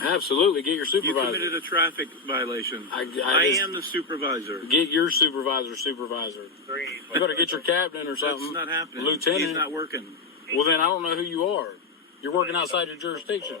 Absolutely. Get your supervisor. You committed a traffic violation. I am the supervisor. Get your supervisor. You better get your captain or something. That's not happening. Lieutenant. He's not working. Well, then I don't know who you are. You're working outside your jurisdiction.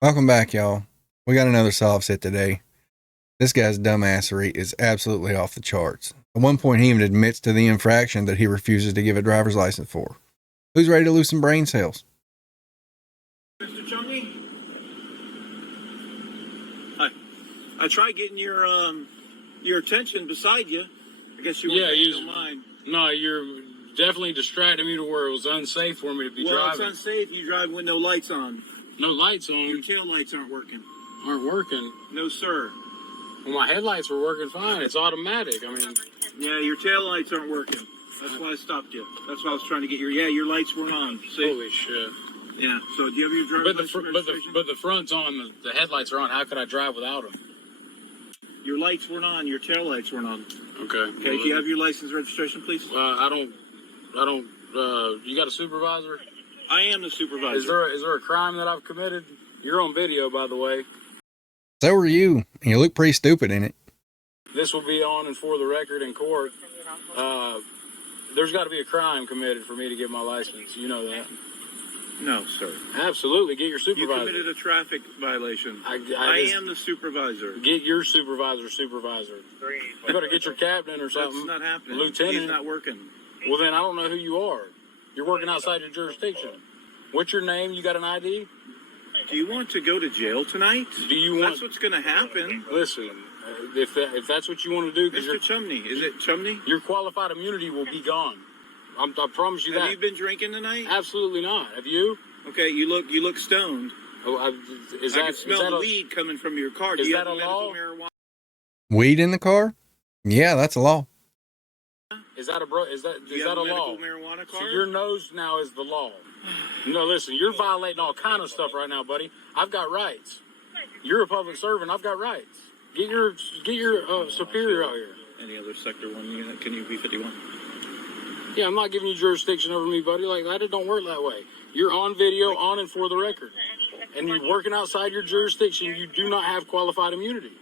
Welcome back, y'all. We got another solve set today. This guy's dumbassery is absolutely off the charts. At one point, he even admits to the infraction that he refuses to give a driver's license for. Who's ready to lose some brain cells? Mr. Chungy? I tried getting your attention beside you. I guess you don't mind. No, you're definitely distracting me to where it was unsafe for me to be driving. Well, it's unsafe. You drive with no lights on. No lights on? Your tail lights aren't working. Aren't working? No, sir. Well, my headlights were working fine. It's automatic. I mean... Yeah, your tail lights aren't working. That's why I stopped you. That's why I was trying to get your lights weren't on. See? Holy shit. Yeah, so do you have your driver's license registration? But the front's on, the headlights are on. How could I drive without them? Your lights weren't on. Your tail lights weren't on. Okay. Okay, do you have your license registration, please? I don't, you got a supervisor? I am the supervisor. Is there a crime that I've committed? You're on video, by the way. So are you. And you look pretty stupid in it. This will be on and for the record in court. There's got to be a crime committed for me to get my license. You know that. No, sir. Absolutely. Get your supervisor. You committed a traffic violation. I am the supervisor. Get your supervisor. You better get your captain or something. That's not happening. Lieutenant. He's not working. Well, then I don't know who you are. You're working outside your jurisdiction. What's your name? You got an ID? Do you want to go to jail tonight? That's what's going to happen. Listen, if that's what you want to do, Mr. Chumney, is it Chumney? Your qualified immunity will be gone. I promise you that. Have you been drinking tonight? Absolutely not. Have you? Okay, you look stoned. Oh, I can smell the weed coming from your car. Do you have a law? Marijuana? Weed in the car? Yeah, that's a law. Is that a law? Marijuana card? So your nose now is the law. No, listen, you're violating all kind of stuff right now, buddy. I've got rights. You're a public servant. I've got rights. Get your superior out here. Any other sector 1 unit? Can you be 51? Yeah, I'm not giving you jurisdiction over me, buddy. Like that, it don't work that way. You're on video, on and for the record. And you're working outside your jurisdiction. You do not have qualified immunity.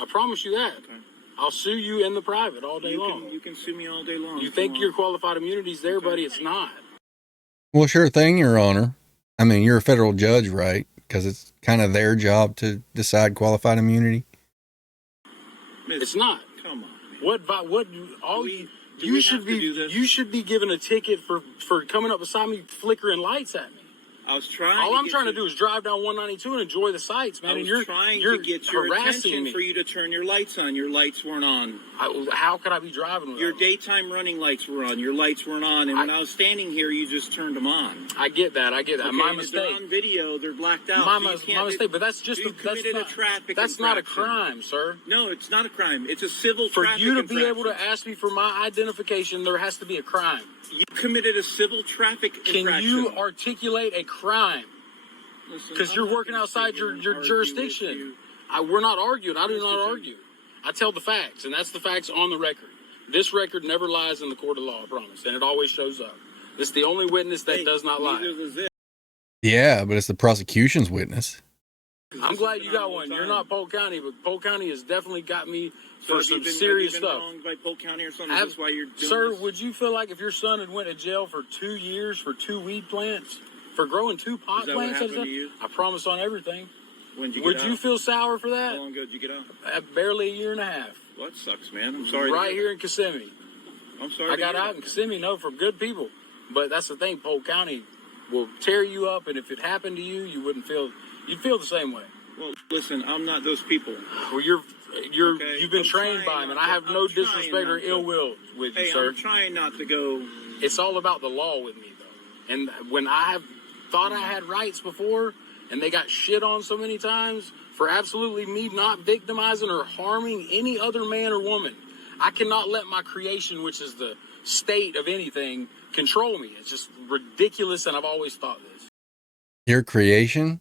I promise you that. Okay. I'll sue you in the private all day long. You can sue me all day long. You think your qualified immunity's there, buddy? It's not. Well, sure thing, Your Honor. I mean, you're a federal judge, right? Because it's kind of their job to decide qualified immunity. It's not. Come on. You should be given a ticket for coming up beside me flickering lights at me. All I'm trying to do is drive down 192 and enjoy the sights, man. You're trying to get your attention for you to turn your lights on. Your lights weren't on. How could I be driving without your daytime running lights were on. Your lights weren't on. And when I was standing here, you just turned them on. I get that. Okay, my mistake. They're on video. They're blacked out. My mistake. But that's just that's not a crime, sir. No, it's not a crime. It's a civil for traffic you to infraction. be able to ask me for my identification. There has to be a crime. You committed a civil traffic infraction. Can you articulate a crime? Because you're working outside your jurisdiction. We're not arguing. I do not argue. I tell the facts, and that's the facts on the record. This record never lies in the court of law, I promise, and it always shows up. This is the only witness that does not lie. Yeah, but it's the prosecution's witness. I'm glad you got one. You're not Polk County, but Polk County has definitely got me for some serious stuff. Wronged by Polk County or something? That's why you're doing Sir, this? Would you feel like if your son had went to jail for 2 years for 2 weed plants? For growing 2 pot plants? What happened to you? I promise on everything. When did you Would you feel sour for that? How long ago did you get out? Barely a year and a half. Well, that sucks, man. I'm sorry. Right here in Kissimmee. I'm sorry. I got out in Kissimmee, from good people. But that's the thing, Polk County will tear you up, and if it happened to you, you'd feel the same way. Well, listen, I'm not those people. Well, you've been trained by them, and I have no disrespect or ill will with you, sir. I'm trying not to go. It's all about the law with me, though. And when I have thought I had rights before, and they got shit on so many times for absolutely me not victimizing or harming any other man or woman, I cannot let my creation, which is the state of anything, control me. It's just ridiculous, and I've always thought this. Your creation?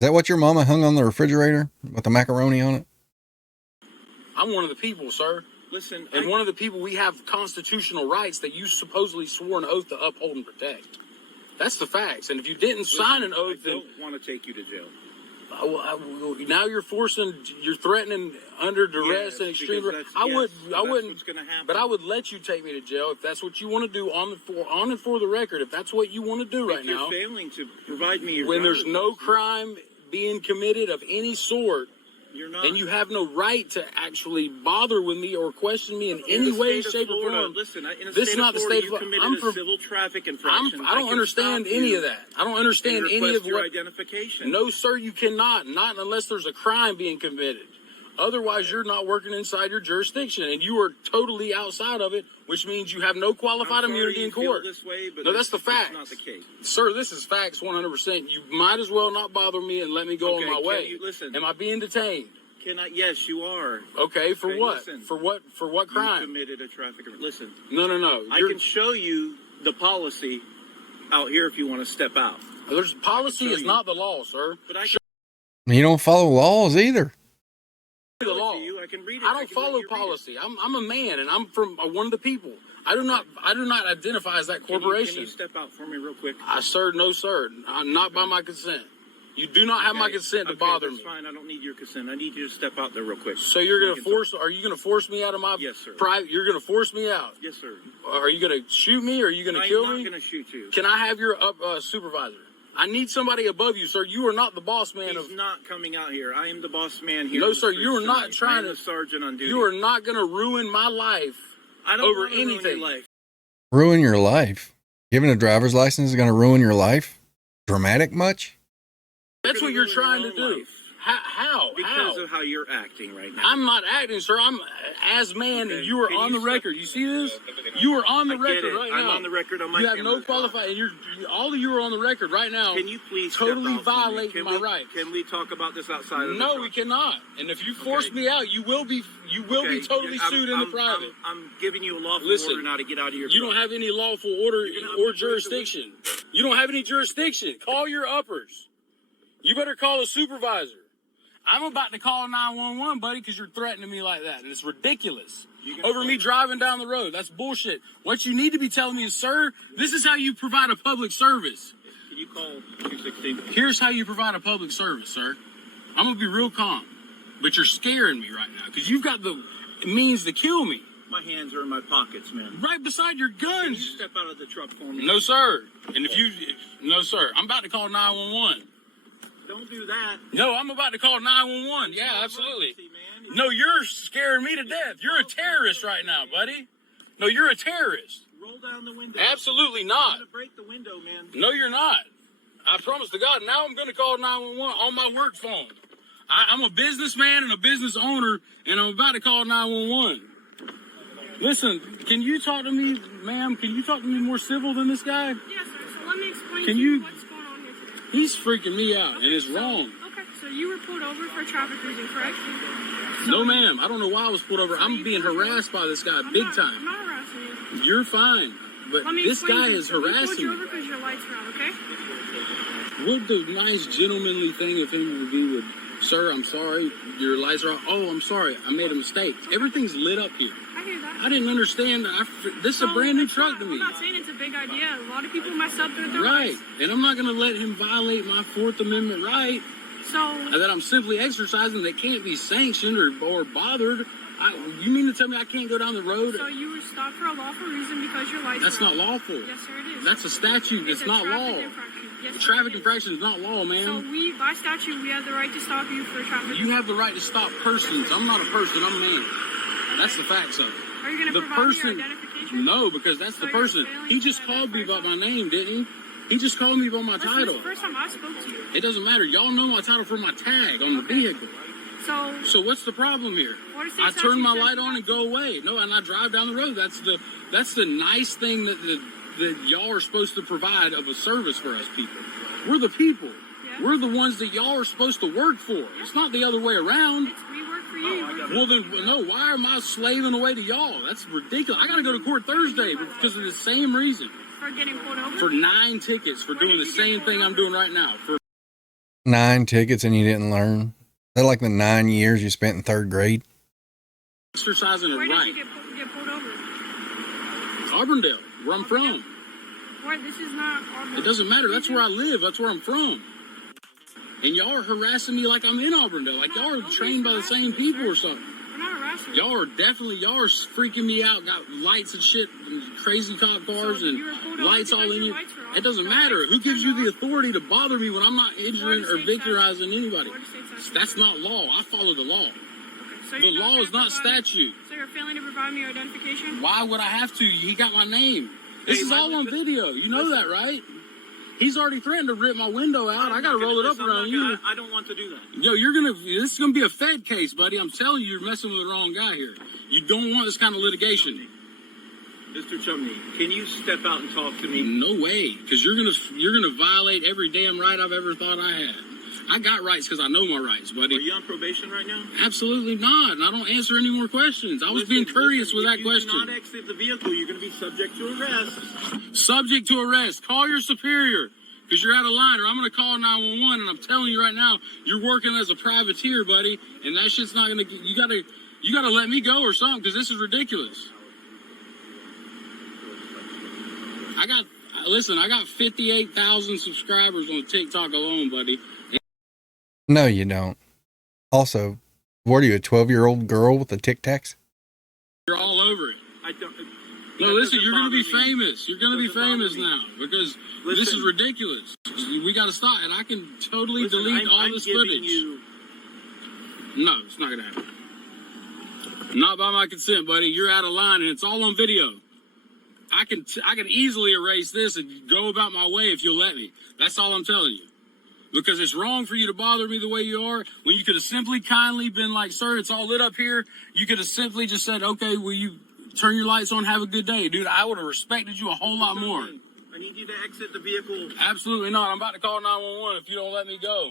Is that what your mama hung on the refrigerator with the macaroni on it? I'm one of the people, sir. Listen, one of the people, we have constitutional rights that you supposedly swore an oath to uphold and protect. That's the facts. And if you didn't sign an oath, I don't want to take you to jail. Now you're threatening under duress and extreme. I wouldn't. But I would let you take me to jail if that's what you want to do on and for the record. If that's what you want to do right now. You're failing to provide me your when there's no crime being committed of any sort. You're not. And you have no right to actually bother with me or question me in any way, shape, or form. Listen, this is not the state of Florida. I'm from civil traffic infraction. I don't understand any of that. I don't understand any of your identification. No, sir, you cannot. Not unless there's a crime being committed. Otherwise, you're not working inside your jurisdiction, and you are totally outside of it, which means you have no qualified immunity in court. This way, but no, that's the fact. Not the case. Sir, this is facts 100%. You might as well not bother me and let me go on my way. Listen. Am I being detained? Yes, you are. Okay, for what? Listen, for what crime? You committed a traffic. Listen. No. I can show you the policy out here if you want to step out. There's policy is not the law, sir. But you don't follow laws either. The law. I can read it. I don't follow policy. I'm a man, and I'm from one of the people. I do not identify as that corporation. Can you step out for me real quick? Sir, no, sir. Not by my consent. You do not have my consent to bother me. That's fine. I don't need your consent. I need you to step out there real quick. So you're going to force? Are you going to force me out of my private? You're going to force me out? Yes, sir. Are you going to shoot me? Or are you going to kill me? I'm not going to shoot you. Can I have your supervisor? I need somebody above you, sir. You are not the boss man. He's not coming out here. I am the boss man here. No, sir. You are not trying to. Sergeant on duty. You are not going to ruin my life. I don't over anything. Ruin your life. Ruin your life? Giving a driver's license is going to ruin your life? Dramatic much? That's what you're trying to do. How? Because of how you're acting right now. I'm not acting, sir. I'm as man, and you are on the record. You see this? You are on the record right now. I'm on the record on my You have no qualified. All of you are on the record right now. Can you please totally violate my rights? Can we talk about this outside of No, we cannot. And if you force me out, you will be totally sued in the private. I'm giving you a lawful order now to get out of your. You don't have any lawful order or jurisdiction. You don't have any jurisdiction. Call your uppers. You better call a supervisor. I'm about to call 911, buddy, because you're threatening me like that. And it's ridiculous. Over me driving down the road. That's bullshit. What you need to be telling me is, sir, this is how you provide a public service. Can you call 216? Here's how you provide a public service, sir. I'm going to be real calm. But you're scaring me right now because you've got the means to kill me. My hands are in my pockets, man. Right beside your guns. Can you step out of the truck for me? No, sir. And no, sir. I'm about to call 911. Don't do that. No, I'm about to call 911. Yeah, absolutely. No, you're scaring me to death. You're a terrorist right now, buddy. No, you're a terrorist. Roll down the window. Absolutely not. I'm gonna break the window, man. No, you're not. I promise to God. Now I'm going to call 911 on my work phone. I'm a businessman and a business owner, and I'm about to call 911. Listen, can you talk to me, ma'am? Can you talk to me more civil than this guy? Yes, sir. So let me explain to you what's going on here today. He's freaking me out, and it's wrong. Okay, so you were pulled over for traffic reason, correct? No, ma'am. I don't know why I was pulled over. I'm being harassed by this guy big time. I'm not harassing you. You're fine, but this guy is harassing me. Pulled you over because your lights are on, okay? What the nice gentlemanly thing of him would be with, sir, I'm sorry, your lights are on. Oh, I'm sorry, I made a mistake. Everything's lit up here. I hear that. I didn't understand. This is a brand new truck to me. I'm not saying it's a big idea. A lot of people mess up their right, and I'm not going to let him violate my Fourth Amendment right. So that I'm simply exercising that can't be sanctioned or bothered. You mean to tell me I can't go down the road? So you were stopped for a lawful reason because your lights That's not lawful. Yes, sir, it is. That's a statute. It's not law. Yes, traffic infraction is not law, man. So by statute, we have the right to stop you for traffic. You have the right to stop persons. I'm not a person. I'm a man. That's the facts of it. Are you going to provide me your identification? No, because that's the person. He just called me by my name, didn't he? He just called me by my title. This is the first time I spoke to you. It doesn't matter. Y'all know my title from my tag on the vehicle. So what's the problem here? I turn my light on and go away. No, and I drive down the road. That's the nice thing that y'all are supposed to provide of a service for us people. We're the people. Yeah. We're the ones that y'all are supposed to work for. Yeah. It's not the other way around. We work for you. Well then, no. Why am I slaving away to y'all? That's ridiculous. I got to go to court Thursday because of the same reason. For getting pulled over? For 9 tickets for doing the same thing I'm doing right now. For 9 tickets and you didn't learn? Is that like the 9 years you spent in 3rd grade? Exercising it right. Where did you get pulled over? Auburndale, where I'm from. What? This is not Auburn. It doesn't matter. That's where I live. That's where I'm from. And y'all are harassing me like I'm in Auburndale. Like y'all are trained by the same people or something. We're not harassing. Y'all are freaking me out. Got lights and shit, and crazy cop cars So and you were pulled over lights all because in your you. lights were off? It doesn't The matter. lights Who were gives you turned the off? authority to bother me when I'm not injuring or victimizing anybody? That's not law. I follow the law. Okay, so The you're law is not statute. So you're failing to provide me your identification? Why would I have to? He got my name. This Hey, is all on video. You know that, right? He's already threatened to rip my window out. I gotta roll it up around you. I don't want to do that. Yo, this is gonna be a Fed case, buddy. I'm telling you, you're messing with the wrong guy here. You don't want this kind of litigation. Mr. Chumney, can you step out and talk to me? No way, because you're gonna violate every damn right I've ever thought I had. I got rights because I know my rights, buddy. Are you on probation right now? Absolutely not, and I don't answer any more questions. I was being courteous with that question. If you do not exit the vehicle, you're going to be subject to arrest. Subject to arrest. Call your superior, because you're out of line, or I'm going to call 911, and I'm telling you right now, you're working as a privateer, buddy, and that shit's not going to... You gotta let me go or something, because this is ridiculous. I got 58,000 subscribers on TikTok alone, buddy. No, you don't. Also, what are you, a 12-year-old girl with a Tic Tacs? You're all over it. I don't... No, listen, you're going to be famous. You're going to be famous now because this is ridiculous. We got to stop, and I can totally delete all this footage. No, it's not going to happen. Not by my consent, buddy. You're out of line, and it's all on video. I can easily erase this and go about my way if you'll let me. That's all I'm telling you. Because it's wrong for you to bother me the way you are, when you could have simply kindly been like, sir, it's all lit up here. You could have simply just said, okay, will you turn your lights on, have a good day. Dude, I would have respected you a whole lot more. I need you to exit the vehicle. Absolutely not. I'm about to call 911 if you don't let me go.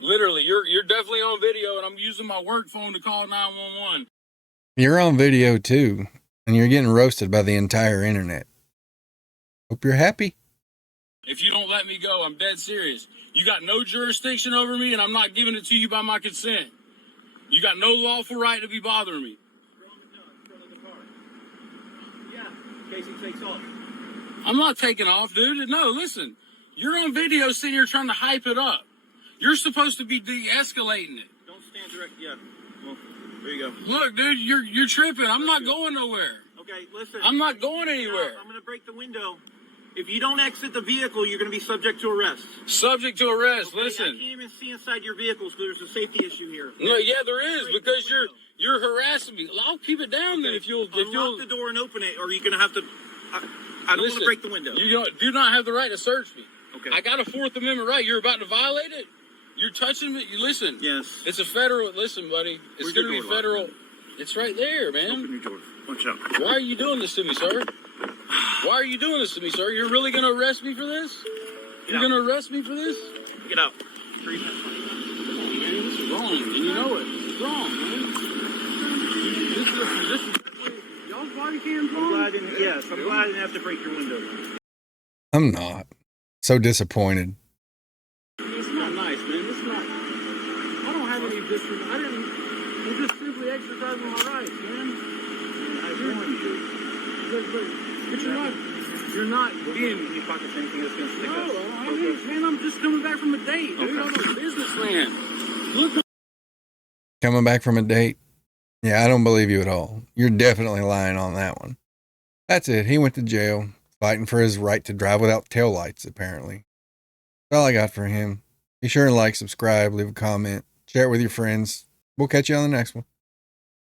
Literally, you're definitely on video, and I'm using my work phone to call 911. You're on video too, and you're getting roasted by the entire internet. Hope you're happy. If you don't let me go, I'm dead serious. You got no jurisdiction over me, and I'm not giving it to you by my consent. You got no lawful right to be bothering me. Yeah, in case he takes off. I'm not taking off, dude. No, listen. You're on video sitting here trying to hype it up. You're supposed to be de-escalating it. Don't stand direct. Yeah. Well, there you go. Look, dude, you're tripping. I'm not going nowhere. Okay, listen. I'm not going anywhere. I'm going to break the window. If you don't exit the vehicle, you're going to be subject to arrest. Subject to arrest. Okay, Listen. I can't even see inside your vehicle, so there's a safety issue here. No, yeah, there is, because you're harassing me. I'll keep it down then if you'll unlock the door and open it, or you're going to have to. I don't want to break the window. You do not have the right to search me. Okay. I got a Fourth Amendment right. You're about to violate it. You're touching me. Listen. Yes. It's a federal. Listen, buddy. It's going to be federal. Locked? It's right there, man. Open your door. Watch out. Why are you doing this to me, sir? Why are you doing this to me, sir? You're really going to arrest me for this? You're going to arrest me for this? Get out. Come on, man. This is wrong, and you know it. It's wrong, man. This is y'all's body cam's wrong? I'm glad I didn't have to break your window. I'm not. So disappointed. It's not nice, man. It's not. I don't have any disrespect. I'm just simply exercising my rights, man. I warned you. But you're not being... Can you pocket anything that's going to stick up? No, man, I'm just coming back from a date, dude. I'm a businessman. Look. Coming back from a date? Yeah, I don't believe you at all. You're definitely lying on that one. That's it. He went to jail, fighting for his right to drive without taillights, apparently. That's all I got for him. Be sure and like, subscribe, leave a comment, share it with your friends. We'll catch you on the next one.